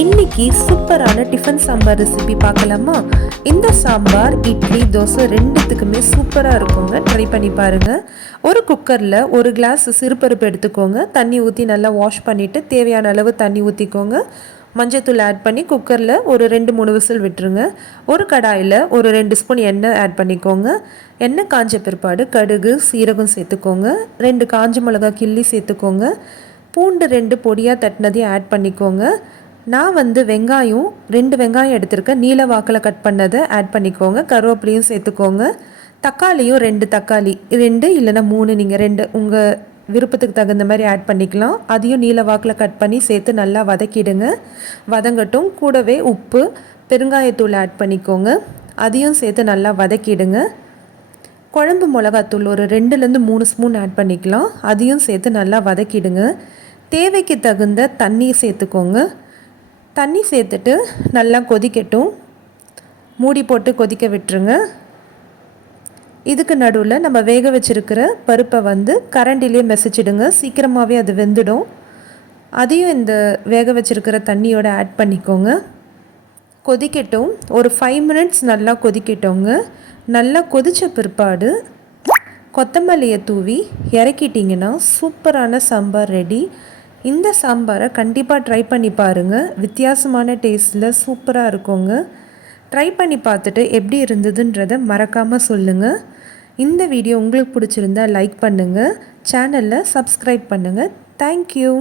இன்னைக்கு சூப்பரான tiffin sambar recipe பார்க்கலாமா? இந்த சாம்பார் இட்லி தோசை ரெண்டுத்துக்குமே சூப்பராக இருக்குங்க. ட்ரை பண்ணி பாருங்கள். ஒரு குக்கரில் ஒரு கிளாஸ் சிறுபருப்பு எடுத்துக்கோங்க. தண்ணி ஊற்றி நல்லா வாஷ் பண்ணிவிட்டு தேவையான அளவு தண்ணி ஊற்றிக்கோங்க. மஞ்சத்தூள் ஆட் பண்ணி குக்கரில் ஒரு 2-3 விசில் விட்டுருங்க. ஒரு கடாயில் ஒரு 2 ஸ்பூன் எண்ணெய் ஆட் பண்ணிக்கோங்க. எண்ணெய் காஞ்ச பிற்பாடு கடுகு சீரகம் சேர்த்துக்கோங்க. 2 காஞ்ச மிளகா கிள்ளி சேர்த்துக்கோங்க. பூண்டு 2 பொடியாக தட்டினதையும் ஆட் பண்ணிக்கோங்க. நான் வெங்காயம் 2 வெங்காயம் எடுத்திருக்கேன். நீல வாக்கில் கட் பண்ணதை ஆட் பண்ணிக்கோங்க. கருவேப்பிலையும் சேர்த்துக்கோங்க. தக்காளியும் 2 தக்காளி 2 இல்லைன்னா 3 நீங்கள் 2 உங்கள் விருப்பத்துக்கு தகுந்த மாதிரி ஆட் பண்ணிக்கலாம். அதையும் நீல வாக்கில் கட் பண்ணி சேர்த்து நல்லா வதக்கிடுங்க. வதங்கட்டும். கூடவே உப்பு பெருங்காயத்தூள் ஆட் பண்ணிக்கோங்க. அதையும் சேர்த்து நல்லா வதக்கிடுங்க. குழம்பு மிளகாத்தூள் ஒரு 2-3 ஸ்பூன் ஆட் பண்ணிக்கலாம். அதையும் சேர்த்து நல்லா வதக்கிடுங்க. தேவைக்கு தகுந்த தண்ணி சேர்த்துக்கோங்க. தண்ணி சேர்த்துட்டு நல்லா கொதிக்கட்டும். மூடி போட்டு கொதிக்க விட்டுருங்க. இதுக்கு நடுவில் நம்ம வேக வச்சுருக்கிற பருப்பை கரண்டிலே மெசிச்சிடுங்க. சீக்கிரமாகவே அது வெந்துடும். அதையும் இந்த வேக வச்சுருக்கிற தண்ணியோடு ஆட் பண்ணிக்கோங்க. கொதிக்கட்டும். ஒரு 5 மினிட்ஸ் நல்லா கொதிக்கட்டோங்க. நல்லா கொதித்த பிற்பாடு கொத்தமல்லியை தூவி இறக்கிட்டிங்கன்னா சூப்பரான சாம்பார் ரெடி. இந்த சாம்பாரை கண்டிப்பாக ட்ரை பண்ணி பாருங்கள். வித்தியாசமான டேஸ்ட்டில் சூப்பராக இருக்குங்க. ட்ரை பண்ணி பார்த்துட்டு எப்படி இருந்ததுன்றதை மறக்காமல் சொல்லுங்கள். இந்த வீடியோ உங்களுக்கு பிடிச்சிருந்தா லைக் பண்ணுங்கள். சேனலில் சப்ஸ்கிரைப் பண்ணுங்கள். தேங்க்யூ.